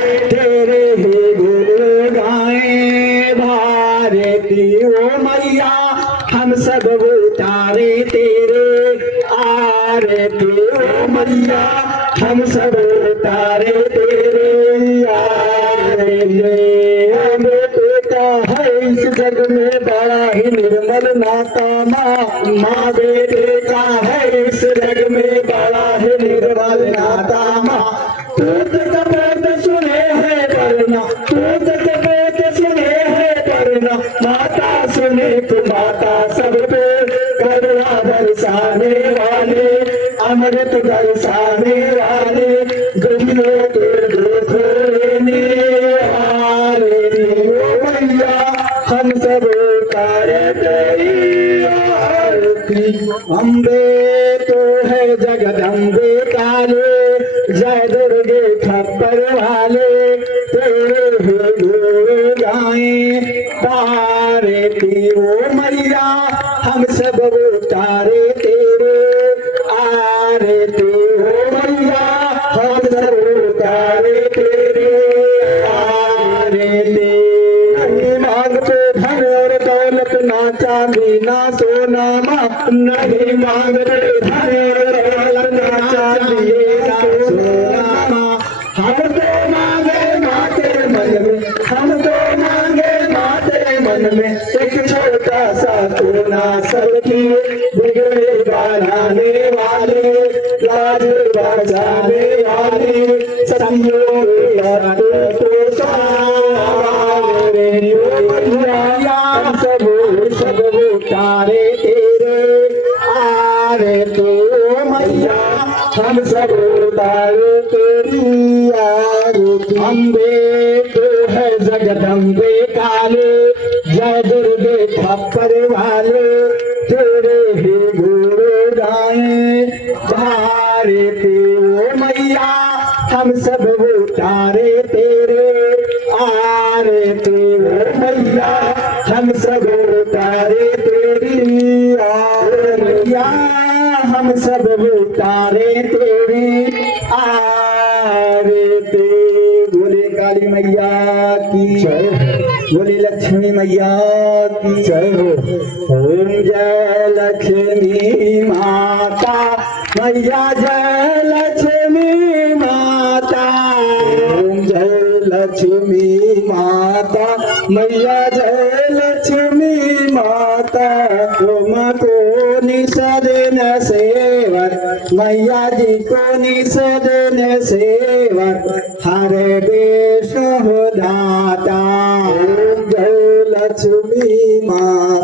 तेरे ही गुण गाए भारती ओ मैया हम सब उतारे तेरे आरती ओ मैया हम सब उतारे तेरे आरती बेटा है इस जग में बड़ा ही निर्मल नाता माँ बेटे का है इस जग में बड़ा ही निर्मल नाता माँ दूध कपोत सुने है परना दूध कपोत सुने है परना माता सुने तो माता सब पे करुणा बरसाने वाले अमृत बरसाने वाले गरीबों के दुख लेने वाले ओ मैया हम सब करे तेरी आरती अम्बे तो है जगदम्बे काले जय दुर्गे खप्पर वाले तेरे ही गुण गाए तारे ओ मैया हम सब उतारे तेरे आरती ओ मैया हम सब उतारे तेरे आरती नहीं मांगते धन और दौलत ना चांदी ना सोना नहीं मांगते धन और दौलत ना चांदी ना सोना हम तो मांगे माते मन में हम तो मांगे माते मन में एक छोटा सा कोना सबकी बिगड़े बनाने वाले लाज बचाने वाले संयोग तो सब उतारे तेरे आरे तो मैया हम सब उतारे तेरी आरती अम्बे तो है जगदम्बे काले जय दुर्गे खप्पर वाले तेरे ही गुरु गाए भारती ओ मैया हम सब उतारे तेरे आरती ओ मैया हम सब उतारे तेरी मैया हम सब उतारे तेरी आरती बोले काली मैया की जय बोले लक्ष्मी मैया की जय हो ओम जय लक्ष्मी माता मैया जय लक्ष्मी माता ओम जय लक्ष्मी माता मैया जय लक्ष्मी माता तुम को निसदन सेवक मैया जी को निसदन सेवक हर देश हो दाता ओम जय लक्ष्मी माता।